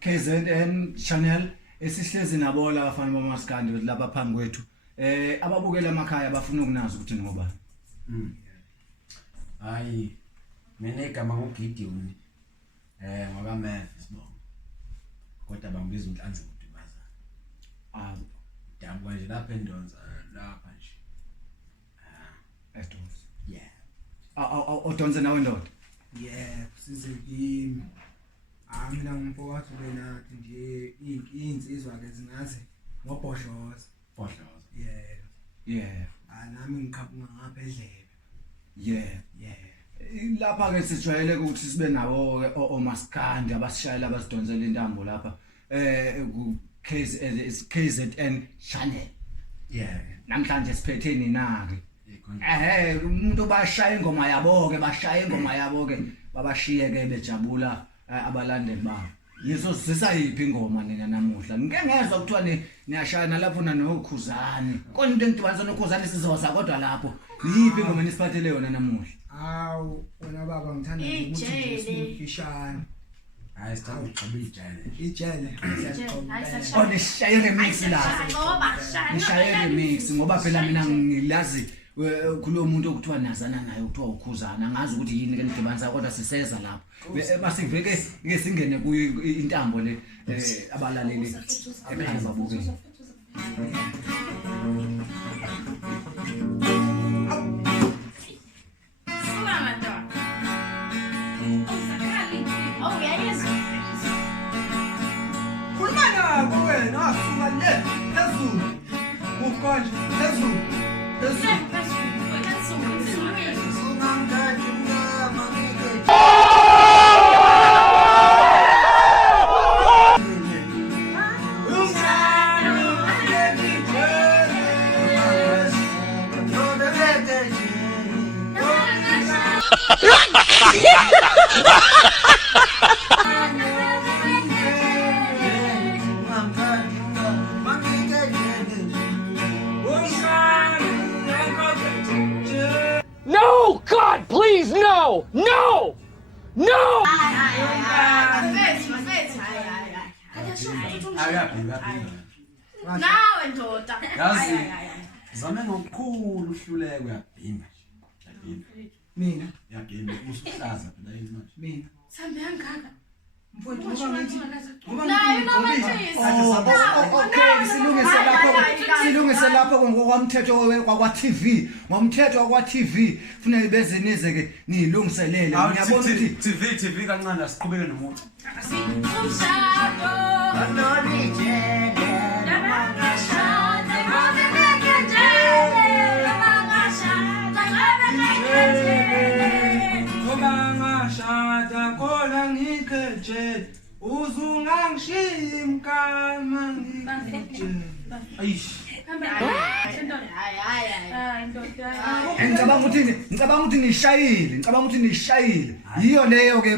KZN channel esihlezi nabo la bafana bamaskandi lapha phambi kwethu. Ababukela emakhaya bafuna ukunaza ukuthi ngoba. Hayi mina igama ngoGideon ngoba Memphis bo. Kodwa bangibiza uNhlanzi ngoDumaza. Dabu nje lapha eNdonza lapha nje. Edonza. Yeah. Odonza nawe ndoda. Yeah, size kimi. Mina ngumfowethu wena nje insizwa ke zingaze ngobhodloza. Bodloza. Yeah. Nami ngikhapha ngapha eDlebe. Yeah. Lapha ke sijwayele ukuthi sibe nabo ke omaskandi abasishayela abasidonzela intambo lapha. KZN channel. Yeah. Namhlanje siphethe nina ke. Umuntu bashaya ingoma yabo ke babashiye ke bejabula abalandeli babo. Yiso sisayiphi ingoma nina namuhla. Ngike ngezwe kuthiwa niyashaya lapho no Khuzani. Konke into engidibanisa no Khuzani sizoza kodwa lapho. Yiphi ingoma nisiphathele yona namuhla? Awu wena baba ngithanda ukuthi sifishane. Hayi sithanda ukugxoba Ijele. Nishaye remix la. Nishaye remix ngoba phela mina ngilazi kulo muntu okuthiwa nazana naye ukuthiwa uKhuzani angazi ukuthi yini ke nidibanisa kodwa siseza lapho masiveke ke singene kuyo intambo le abalaleli ekhaya babuke No, God, please, no! No! No! Now ndoda. Yazi zame ngokukhulu uhluleko uyabhima nje. Mina Yabhima usuhlaza phela yini manje. mina Sambe angaka. mfowethu ngoba Nayo nomajisi. Okay silungise lapho ngokwamthetho kwa TV ngomthetho kwa TV kufanele bezenize ke nilungiselele ngiyabona ukuthi TV kancane asiqhubeke nomuntu. Umshado. Ijele. ngashada khona ngikeje uzungangishiya imkama ngikeje Ayish. ngicabanga ukuthi nishayile yiyo leyo ke